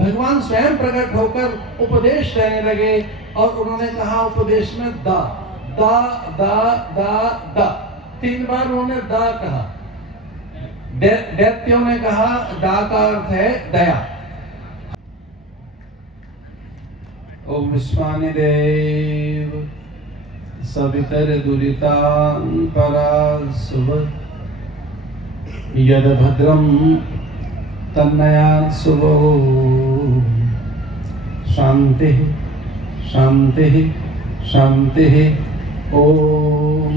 भगवान स्वयं प्रकट होकर उपदेश देने लगे और उन्होंने कहा उपदेश में दा दा दा दा दा 3 बार उन्होंने दा कहा। दैत्यों ने कहा दा का अर्थ है दया। ओम विश्वानि देव सवितर दुरितां परासुव यद भद्रम तन्नया सुवो शांति शांति शांति ओम।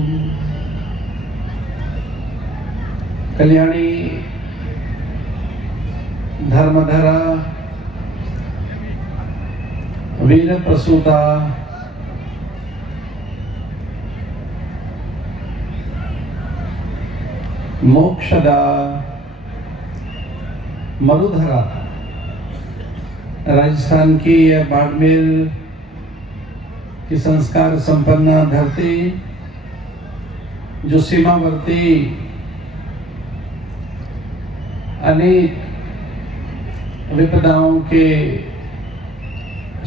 कल्याणी धर्मधरा वीर प्रसूता मोक्षदा मरुधरा राजस्थान की यह बाड़मेर की संस्कार संपन्न धरती जो सीमावर्ती अनेक विपदाओं के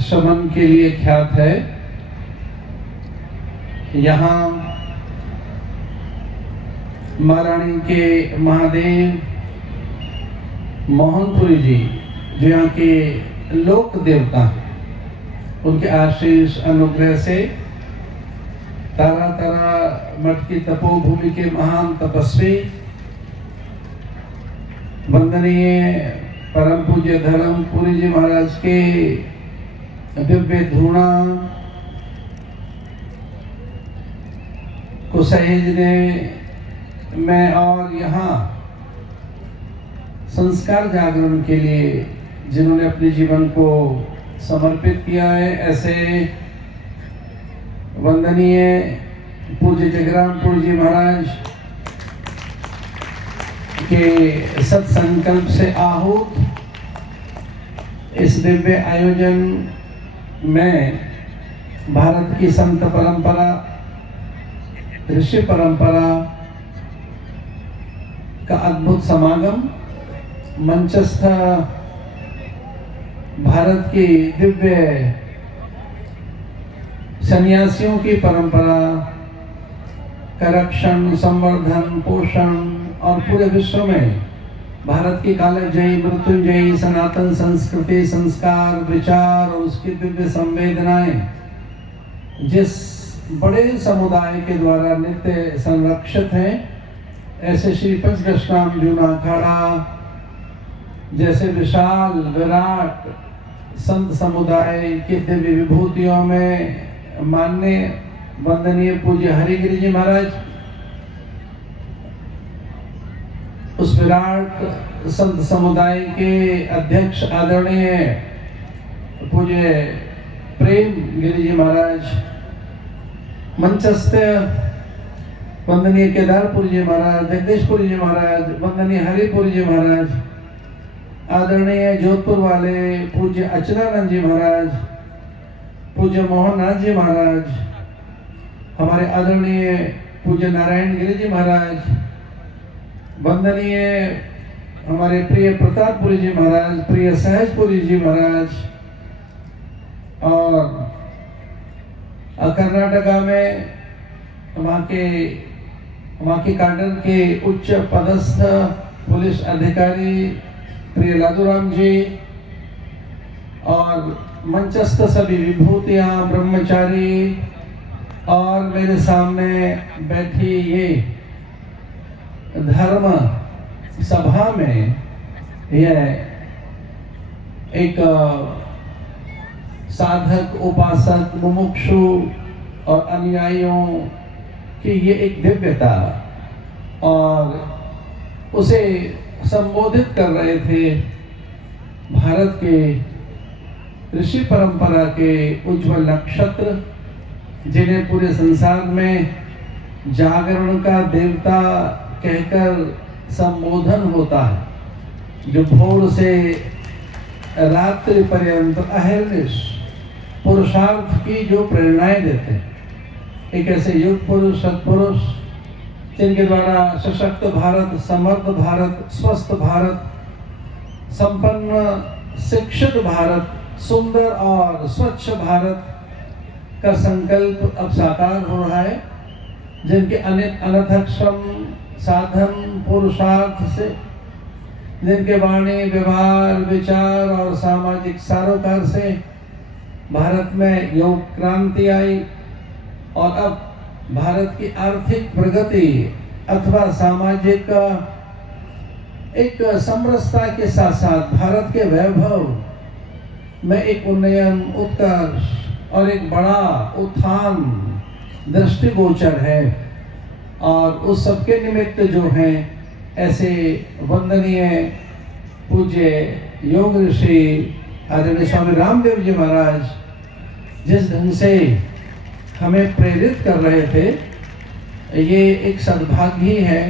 शमन के लिए ख्यात है। यहाँ महारानी के महादेव मोहनपुरी जी जो यहाँ के लोक देवता हैं, उनके आशीष अनुग्रह से तारा तारा मठ की तपोभूमि के महान तपस्वी वंदनीय परम पूज्य धर्मपुरी जी महाराज के दिव्य धूणा को सहेजने में और यहाँ संस्कार जागरण के लिए जिन्होंने अपने जीवन को समर्पित किया है, ऐसे वंदनीय पूज्य जगरामपुर जी महाराज के सत्संकल्प से आहूत इस दिव्य आयोजन में भारत की संत परंपरा, ऋषि परंपरा का अद्भुत समागम, मंचस्थ भारत की दिव्य सन्यासियों की परंपरा का रक्षण, संवर्धन, पोषण और पूरे विश्व में भारत की कालजयी, मृत्युंजयी सनातन संस्कृति, संस्कार, विचार और उसकी दिव्य संवेदनाएं जिस बड़े समुदाय के द्वारा नित्य संरक्षित हैं, ऐसे श्री पंचदशनाम जूना अखाड़ा जैसे विशाल विराट संत समुदाय की दिव्य विभूतियों में माननीय वंदनीय पूज्य हरिगिरि जी महाराज, उस विराट संत समुदाय के अध्यक्ष आदरणीय पूज्य प्रेम गिरि जी महाराज, मंचस्थ वंदनीय केदारपुरी जी महाराज, जगदीशपुरी जी महाराज, वंदनीय हरिपुरी जी महाराज, आदरणीय जोधपुर वाले पूज्य अचलानंद जी महाराज, पूज्य मोहननाथ जी महाराज, हमारे आदरणीय पूज्य नारायण गिरि जी महाराज, वंदनीय हमारे प्रिय प्रतापपुरी जी महाराज, प्रिय सहजपुरी जी महाराज, और कर्नाटका में वहाँ के काडर के उच्च पदस्थ पुलिस अधिकारी प्रिय लादूराम जी, और मंचस्थ सभी विभूतियां, ब्रह्मचारी, और मेरे सामने बैठी ये धर्म सभा में यह एक साधक, उपासक, मुमुक्षु और अनुयायियों की ये एक दिव्यता, और उसे संबोधित कर रहे थे भारत के ऋषि परंपरा के उज्जवल नक्षत्र, जिन्हें पूरे संसार में जागरण का देवता कहकर संबोधन होता है, जो भोर से रात्रि पर्यंत अहर्निश पुरुषार्थ की जो प्रेरणाएं देते हैं, एक ऐसे युग पुरुष, सत्पुरुष, जिनके द्वारा सशक्त भारत, समर्थ भारत, स्वस्थ भारत, संपन्न शिक्षित भारत, सुंदर और स्वच्छ भारत का संकल्प अब साकार हो रहा है, जिनके अनथक श्रम, साधन, पुरुषार्थ से, जिनके वाणी, व्यवहार, विचार और सामाजिक सरोकार से भारत में योग क्रांति आई और अब भारत की आर्थिक प्रगति अथवा सामाजिक एक समरसता के साथ साथ भारत के वैभव में एक उन्नयन, उत्कर्ष और एक बड़ा उत्थान दृष्टिगोचर है। और उस सबके निमित्त जो हैं ऐसे वंदनीय पूज्य योग ऋषि आदरणीय स्वामी रामदेव जी महाराज जिस ढंग से हमें प्रेरित कर रहे थे, ये एक सद्भाग्य ही है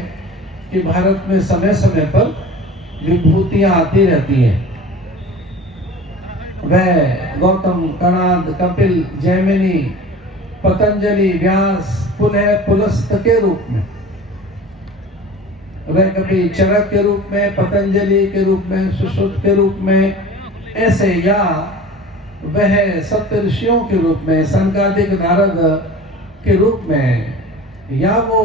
कि भारत में समय समय पर विभूतियां आती रहती हैं। वह गौतम, कणाद, कपिल, जैमिनी, पतंजलि, व्यास, पुनः पुलस्त के रूप में, वह कभी चरक के रूप में, पतंजलि के रूप में, सुश्रुत के रूप में ऐसे, या वह सप्त ऋषियों के रूप में, सनकादिक नारद के रूप में, या वो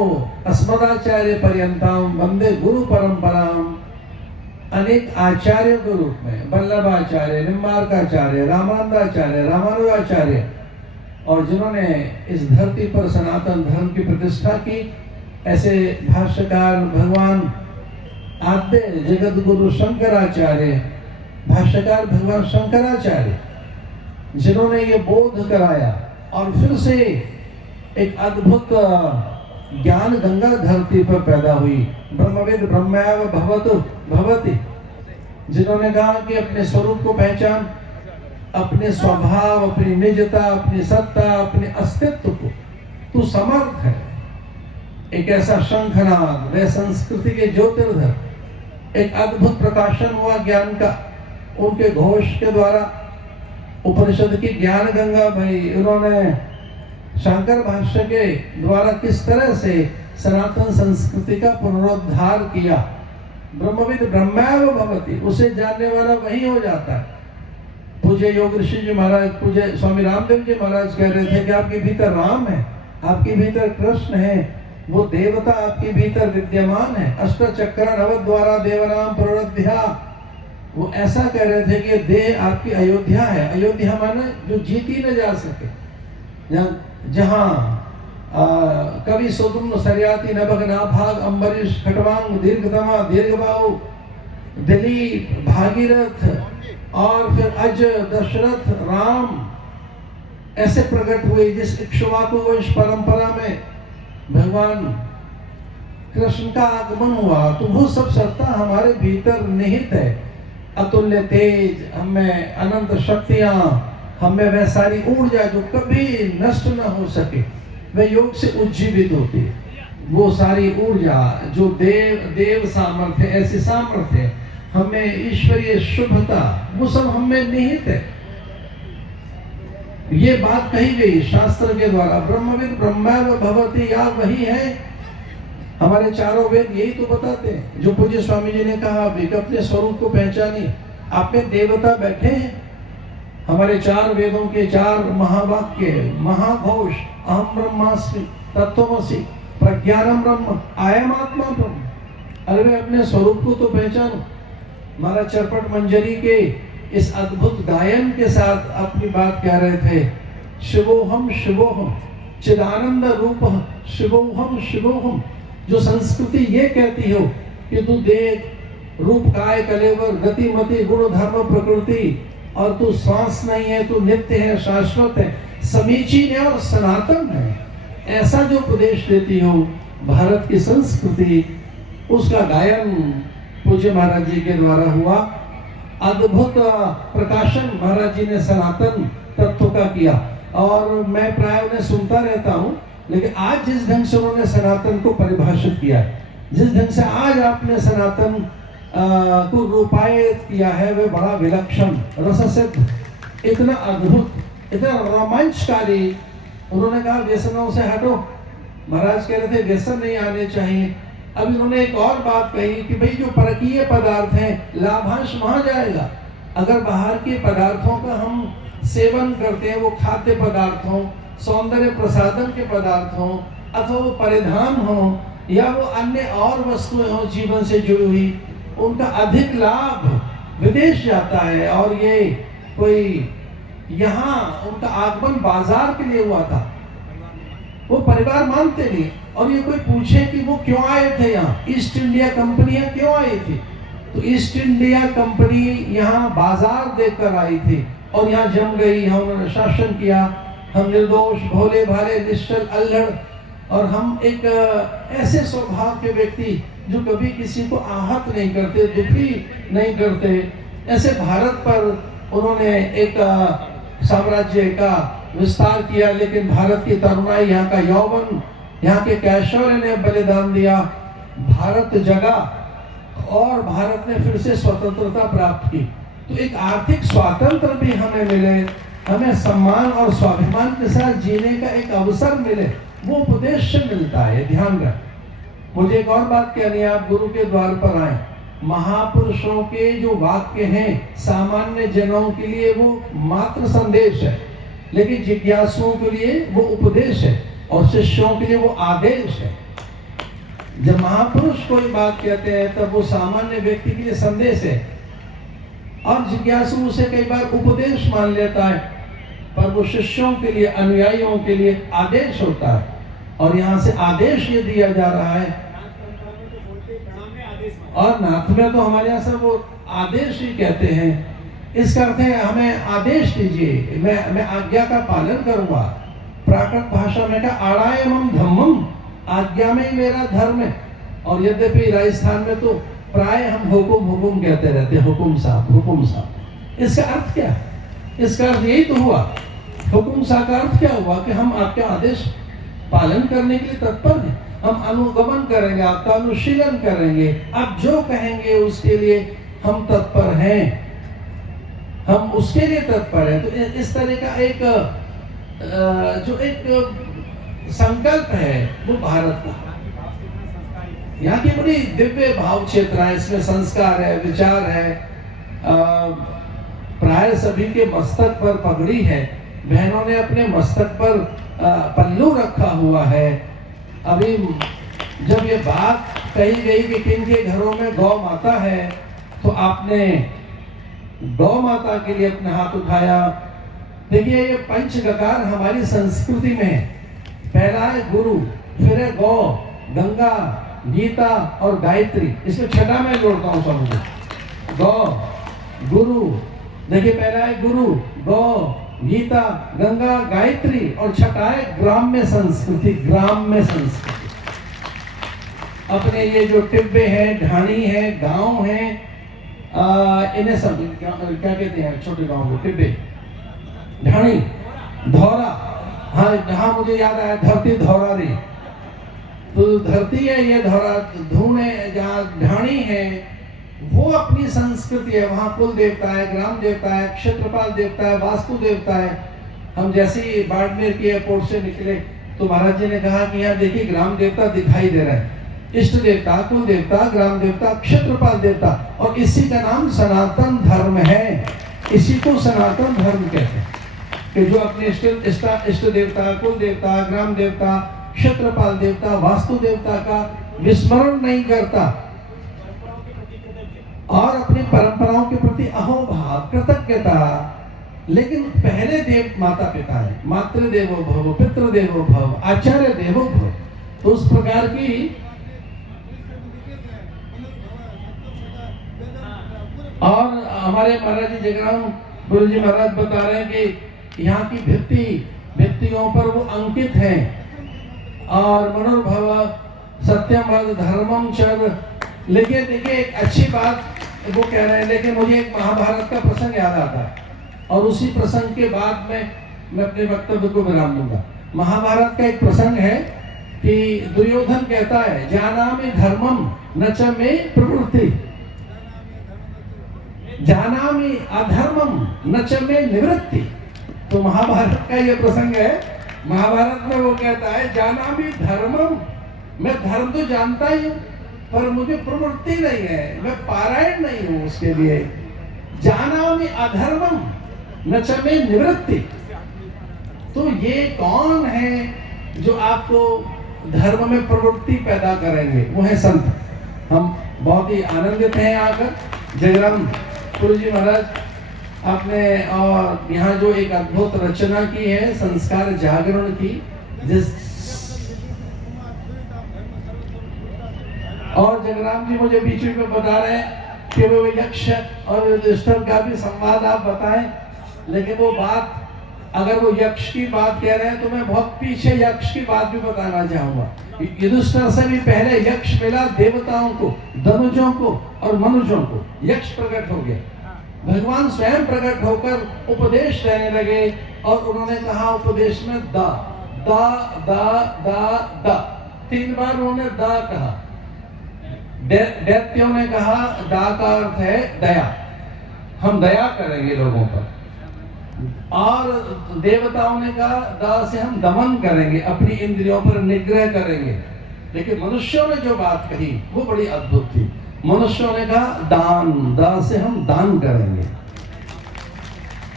अस्मदाचार्य पर्यंतम वंदे गुरु परंपराम अनेक आचार्यों के रूप में, वल्लभाचार्य, निम्बार्काचार्य, रामानंदाचार्य, रामानुजाचार्य, और जिन्होंने इस धरती पर सनातन धर्म की प्रतिष्ठा की, ऐसे भाष्यकार भगवान आद्य जगत गुरु शंकराचार्य, भाष्यकार भगवान शंकराचार्य, जिन्होंने ये बोध कराया और फिर से एक अद्भुत ज्ञान गंगा धरती पर पैदा हुई। ब्रह्मविद ब्रह्मैव भवतु भवति, जिन्होंने कहा कि अपने स्वरूप को पहचान, अपने स्वभाव, अपनी निजता, अपनी सत्ता, अपने अस्तित्व को तू समर्थ है। एक ऐसा शंखनाद, वह संस्कृति के ज्योतिर्धर, एक अद्भुत प्रकाशन हुआ ज्ञान का उनके घोष के द्वारा। उपनिषद की ज्ञान गंगा भाई, उन्होंने शंकर भाष्य के द्वारा किस तरह से सनातन संस्कृति का पुनरुद्धार किया। ब्रह्मविद ब्रह्मैव भवति, उसे जानने वाला वही हो जाता है। पूज्य योग ऋषि जी महाराज, पूज्य स्वामी रामदेव जी महाराज कह रहे थे कि आपके भीतर राम है, आपके भीतर कृष्ण है, वो देवता आपके भीतर विद्यमान है। अष्ट चक्र नव द्वारा देवनाम प्रवृद्ध्या, वो ऐसा कह रहे थे कि देह आपकी अयोध्या है। अयोध्या माने जो जीती न जा सके, जहाँ कवि सुदुम्न सरयाती नभग नाभाग अम्बरीश खटवांग दीर्घतमा दीर्घबाहु दिलीप भागीरथ और फिर अज दशरथ राम ऐसे प्रकट हुए। जिस इक्ष्वाकु वंश परंपरा में भगवान कृष्ण का आगमन हुआ, तो वो सब सत्ता हमारे भीतर निहित है। अतुल्य तेज, हमें अनंत शक्तियां, हमें वह सारी ऊर्जा जो कभी नष्ट न हो सके, वह योग से उज्जीवित होती है। वो सारी ऊर्जा जो देव सामर्थ्य, ऐसी सामर्थ्य, हमें ईश्वरीय शुभता, वो सब हमें निहित है। ये बात कही गई शास्त्र के द्वारा, ब्रह्मविद ब्रह्मैव भवति, या वही है। हमारे चारों वेद यही तो बताते हैं। जो पूज्य स्वामी जी ने कहा अपने स्वरूप को पहचानी, आप में देवता बैठे हैं। हमारे चार वेदों के चार महावाक्य, महाघोष, अहम ब्रह्मास्मि, तत्त्वमसि, प्रज्ञानम ब्रह्म, आयम आत्मा ब्रह्म। अरे वे अपने स्वरूप को तो पहचानो। महाराज चरपट मंजरी के इस अद्भुत गायन के साथ अपनी बात कह रहे थे। शिवोहम शिवोहम चिदानंद रूपम शिवोहम शिवोहम। जो संस्कृति ये कहती हो कि तू देख, रूप, काय, कलेवर, गति, मति, गुण, धर्म, प्रकृति, और तू श्वास नहीं है, तू नित्य है, शाश्वत है, समीचीन है और सनातन है, ऐसा जो उपदेश देती हो भारत की संस्कृति, उसका गायन पूज्य महाराज जी के द्वारा हुआ। अद्भुत प्रकाशन महाराज जी ने सनातन तत्व का किया। और मैं प्राय उन्हें सुनता रहता हूँ, लेकिन आज जिस ढंग से उन्होंने सनातन को परिभाषित किया, जिस ढंग से आज आपने सनातन को रूपायित किया है, वह बड़ा विलक्षण, रससिद्ध, इतना अद्भुत, इतना रोमांचकारी। उन्होंने कहा व्यसनों से हटो। महाराज कह रहे थे व्यसन नहीं आने चाहिए। अब इन्होंने एक और बात कही कि भाई जो परकीय पदार्थ हैं, लाभांश वहां जाएगा, अगर बाहर के पदार्थों का हम सेवन करते हैं, वो खाद्य पदार्थों, सौंदर्य प्रसाधन के पदार्थ हों, अथवा वो परिधान हो या वो अन्य और वस्तुएं हो जीवन से जुड़ी हुई, उनका अधिक लाभ विदेश जाता है। और ये कोई यहाँ उनका आगमन बाजार के लिए हुआ था, वो परिवार मानते नहीं। और ये कोई पूछे कि वो क्यों आए थे यहाँ, ईस्ट इंडिया कंपनियां क्यों आई थी, तो ईस्ट इंडिया कंपनी यहाँ बाजार देकर आई थी और यहाँ जम गई, यहाँ उन्होंने शासन किया। हम निर्दोष, भोले भाले, निश्चल, अल्हड़, और हम एक ऐसे स्वभाव के व्यक्ति जो कभी किसी को आहत नहीं करते, दुखी नहीं करते, ऐसे भारत पर उन्होंने एक साम्राज्य का विस्तार किया। लेकिन भारत की तरुणाई, यहाँ का यौवन, यहाँ के कैशोर्य ने बलिदान दिया, भारत जगा और भारत ने फिर से स्वतंत्रता प्राप्त की। तो एक आर्थिक स्वातंत्र भी हमें मिले, हमें सम्मान और स्वाभिमान के साथ जीने का एक अवसर मिले, वो उपदेश से मिलता है, ध्यान रख। मुझे एक और बात कहनी है, आप गुरु के द्वार पर आए, महापुरुषों के जो वाक्य हैं सामान्य जनों के लिए वो मात्र संदेश है, लेकिन जिज्ञासुओं के लिए वो उपदेश है और शिष्यों के लिए वो आदेश है। जब महापुरुष कोई बात कहते हैं तब वो सामान्य व्यक्ति के लिए संदेश है और जिज्ञासु उसे कई बार उपदेश मान लेता है, पर वो शिष्यों के लिए, अनुयायियों के लिए आदेश होता है। और यहाँ से आदेश ये दिया जा रहा है, और नाथ में तो हमारे यहाँ सब वो आदेश ही कहते हैं। इसका अर्थ है हमें आदेश दीजिए, मैं आज्ञा का पालन करूंगा। प्राकृत भाषा में कहा आड़ायमम धम्मम, आज्ञा में ही मेरा धर्म है। और यद्यपि राजस्थान में तो प्राय हम हुकुम हुकुम कहते रहते हैं, हुकुम साहब, हुकुम साहब। इसका अर्थ क्या है? इसका अर्थ यही तो हुआ, हुकुम साहब का अर्थ क्या हुआ कि हम आपके आदेश पालन करने के लिए तत्पर हैं, हम अनुगमन करेंगे, आपका अनुशीलन करेंगे, आप जो कहेंगे उसके लिए हम तत्पर हैं, हम उसके लिए तत्पर हैं। तो इस तरह का एक जो एक संकल्प है वो भारत का, यहाँ की बड़ी दिव्य भाव क्षेत्र है, इसमें संस्कार है, विचार है। प्राय सभी के मस्तक पर पगड़ी है, बहनों ने अपने मस्तक पर पल्लू रखा हुआ है। अभी जब ये बात कही गई कि किन के घरों में गौ माता है, तो आपने गौ माता के लिए अपने हाथ उठाया। देखिए ये पंच गकार हमारी संस्कृति में है, पहला है गुरु, फिर है गौ, गंगा, गीता और गायत्री। इसमें छठा मैं जोड़ता हूँ सब, गौ, गुरु। देखिए पहला है गुरु, गौ, गीता, गंगा, गायत्री, और छठा है ग्राम्य संस्कृति, ग्राम्य संस्कृति। अपने ये जो टिब्बे हैं, ढाणी है, गांव है, इन्हें सब क्या कहते हैं, छोटे गांव को टिब्बे, ढाणी, धौरा। हाँ मुझे याद आया, धरती धौरा रही, तो धरती है ये, धौरा धूण है, जहाँ ढाणी है वो अपनी संस्कृति है, वहाँ कुल देवता है, ग्राम देवता है, क्षेत्रपाल देवता है, वास्तु देवता है। हम जैसे ही बाड़मेर के एयरपोर्ट से निकले तो महाराज जी ने कहा कि यहाँ देखिए ग्राम देवता दिखाई दे रहा है, इष्ट देवता, कुल देवता, ग्राम देवता, क्षेत्रपाल देवता, और इसी का नाम सनातन धर्म है। इसी को सनातन धर्म कहते हैं कि जो अपने इष्ट देवता, कुल देवता, ग्राम देवता, क्षेत्रपाल देवता, वास्तु देवता का विस्मरण नहीं करता और अपनी परंपराओं के प्रति अहोभाव, कृतज्ञता। लेकिन पहले देव माता पिता है, मातृ देवो भव, पितृ देवो भव, आचार्य देवो भव। तो उस प्रकार की, और हमारे महाराज जी जगराम गुरु जी महाराज बता रहे हैं कि यहाँ की भित्तियों पर वो अंकित हैं, और मनोर्भव सत्यम वद धर्मम चर। लेकिन देखिए एक अच्छी बात वो कह रहे हैं, लेकिन मुझे एक महाभारत का प्रसंग याद आता है, और उसी प्रसंग के बाद मैं अपने वक्तव्य को विराम दूंगा। महाभारत का एक प्रसंग है कि दुर्योधन कहता है, जानामि धर्मम न च मे प्रवृत्ति, जानामि अधर्मम न च मे निवृत्ति। तो महाभारत का ये प्रसंग है, महाभारत में वो कहता है, जानामि धर्मम, मैं धर्म तो जानता ही हूँ पर मुझे प्रवृत्ति नहीं है, मैं पारायण नहीं हूँ उसके लिए। जानामि अधर्मम न च मे निवृत्ति। तो ये कौन है जो आपको धर्म में प्रवृत्ति पैदा करेंगे? वो है संत। हम बहुत ही आनंदित हैं आकर। जयराम पुरी जी महाराज आपने और यहाँ जो एक अद्भुत रचना की है संस्कार जागरण की, जिस और जगराम जी मुझे बीच में बता रहे हैं कि वो यक्ष और युधिष्ठिर का भी संवाद आप बताएं, लेकिन वो बात अगर वो यक्ष की बात कह रहे हैं तो मैं बहुत पीछे यक्ष की बात भी बताना चाहूंगा। युधिष्ठिर से भी पहले यक्ष मिला देवताओं को, दनुजों को और मनुजों को। यक्ष प्रकट हो गया, भगवान स्वयं प्रकट होकर उपदेश देने लगे और उन्होंने कहा उपदेश में दा दा दा दा दा 3 बार उन्होंने दा कहा। दैत्यों ने कहा दा का अर्थ है दया, हम दया करेंगे लोगों पर। और देवताओं ने कहा दा से हम दमन करेंगे, अपनी इंद्रियों पर निग्रह करेंगे। लेकिन मनुष्यों ने जो बात कही वो बड़ी अद्भुत थी। मनुष्यों ने कहा दान, दा से हम दान करेंगे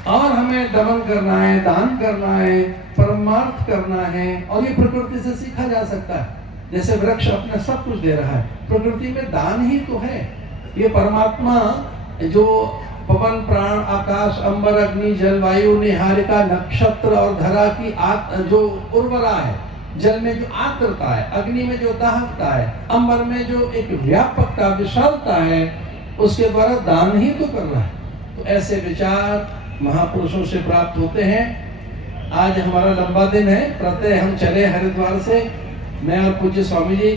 और हमें दमन करना है, दान करना है, परमार्थ करना है। और ये प्रकृति से सीखा जा सकता है। जैसे वृक्ष अपने सब कुछ दे रहा है, प्रकृति में दान ही तो है। ये परमात्मा जो पवन प्राण आकाश अंबर अग्नि जल वायु निहारिका नक्षत्र और धरा की जो उर्वरा है, जल में जो आर्द्रता है, अग्नि में जो दाहकता है, अंबर में जो एक व्यापकता विशालता है, उसके द्वारा दान ही तो कर रहा है। तो ऐसे विचार महापुरुषों से प्राप्त होते हैं। आज हमारा लंबा दिन है, प्रत्यय हम चले हरिद्वार से, मैं और पूज्य स्वामी जी,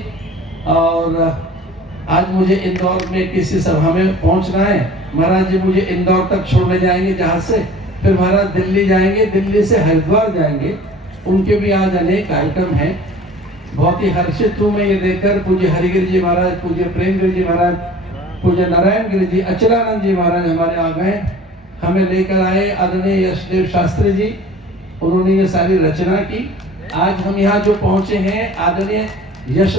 और आज मुझे इंदौर में किसी सभा में पहुंचना है। महाराज जी मुझे इंदौर तक छोड़ने जाएंगे जहाज से, फिर महाराज दिल्ली जाएंगे, दिल्ली से हरिद्वार जाएंगे। उनके भी आज अनेक कार्यक्रम हैं। बहुत ही हर्षित हूँ मैं ये देखकर। पूज्य हरिगिरि जी महाराज, पूज्य प्रेमगिरि जी महाराज, पूज्य नारायण गिरि जी, अचलानंद जी महाराज हमारे आ गए। हमें लेकर आए आदरणीय यशदेव शास्त्री जी, उन्होंने ये सारी रचना की। आज हम यहाँ जो पहुंचे हैं आदरणीय यश